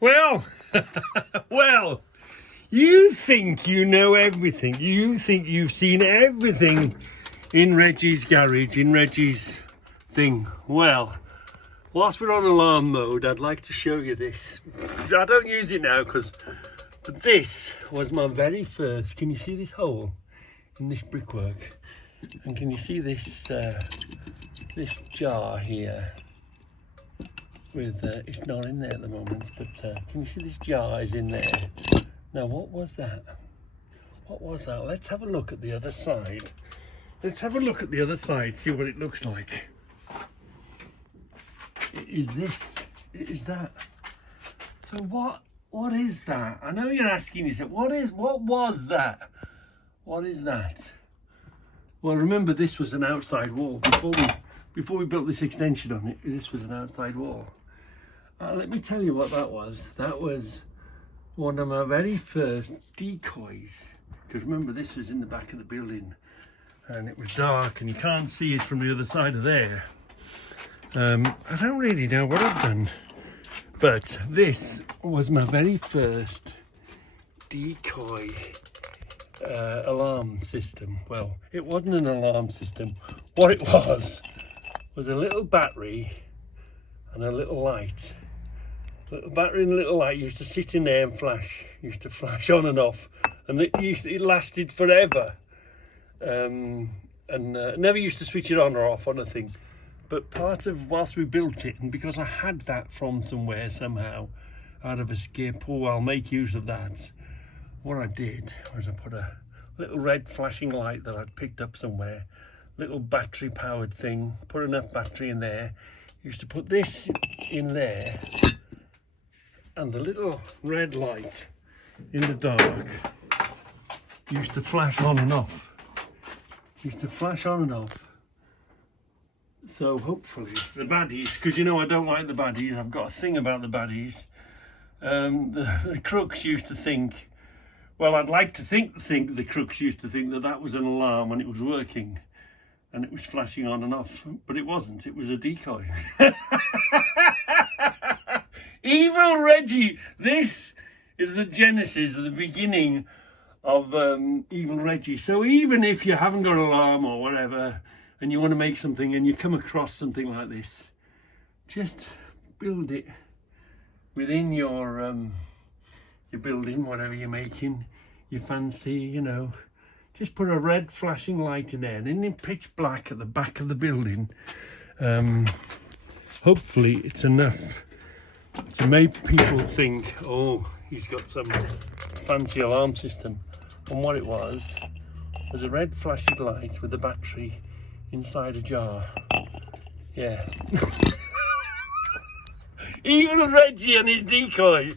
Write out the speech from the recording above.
Well, well, you think you know everything. You think you've seen everything in Reggie's garage, in Reggie's thing. Well, whilst we're on alarm mode, I'd like to show you this. I don't use it now because this was my very first. Can you see this hole in this brickwork? And can you see this this jar here? With it's not in there at the moment, but can you see this jar is in there? Now, what was that? What was that? Let's have a look at the other side. Let's have a look at the other side, see what it looks like. It is this. It is that. So what is that? I know you're asking yourself, what was that? What is that? Well, remember, this was an outside wall. Before we built this extension on it, this was an outside wall. Let me tell you what that was. That was one of my very first decoys. Because remember, this was in the back of the building and it was dark and you can't see it from the other side of there. I don't really know what I've done, but this was my very first decoy alarm system. Well, it wasn't an alarm system. What it was a little battery and a little light. Little battery and a little light used to sit in there and flash. Used to flash on and off, and it lasted forever. And never used to switch it on or off on a thing. But part of whilst we built it, and because I had that from somewhere somehow, out of a skip, I'll make use of that. What I did was I put a little red flashing light that I'd picked up somewhere, little battery powered thing, put enough battery in there, used to put this in there, and the little red light in the dark used to flash on and off. Used to flash on and off. So hopefully the baddies, because you know I don't like the baddies, I've got a thing about the baddies. The crooks used to think, well, I'd like to think the crooks used to think that was an alarm and it was working. And it was flashing on and off, but it wasn't. It was a decoy. Evil Reggie. This is the genesis, the beginning of Evil Reggie. So even if you haven't got an alarm or whatever, and you want to make something and you come across something like this, just build it within your building, whatever you're making, you fancy, you know. Just put a red flashing light in there, and in pitch black at the back of the building. Hopefully it's enough to make people think, oh, he's got some fancy alarm system. And what it was a red flashing light with a battery inside a jar. Yeah. Even Reggie and his decoy.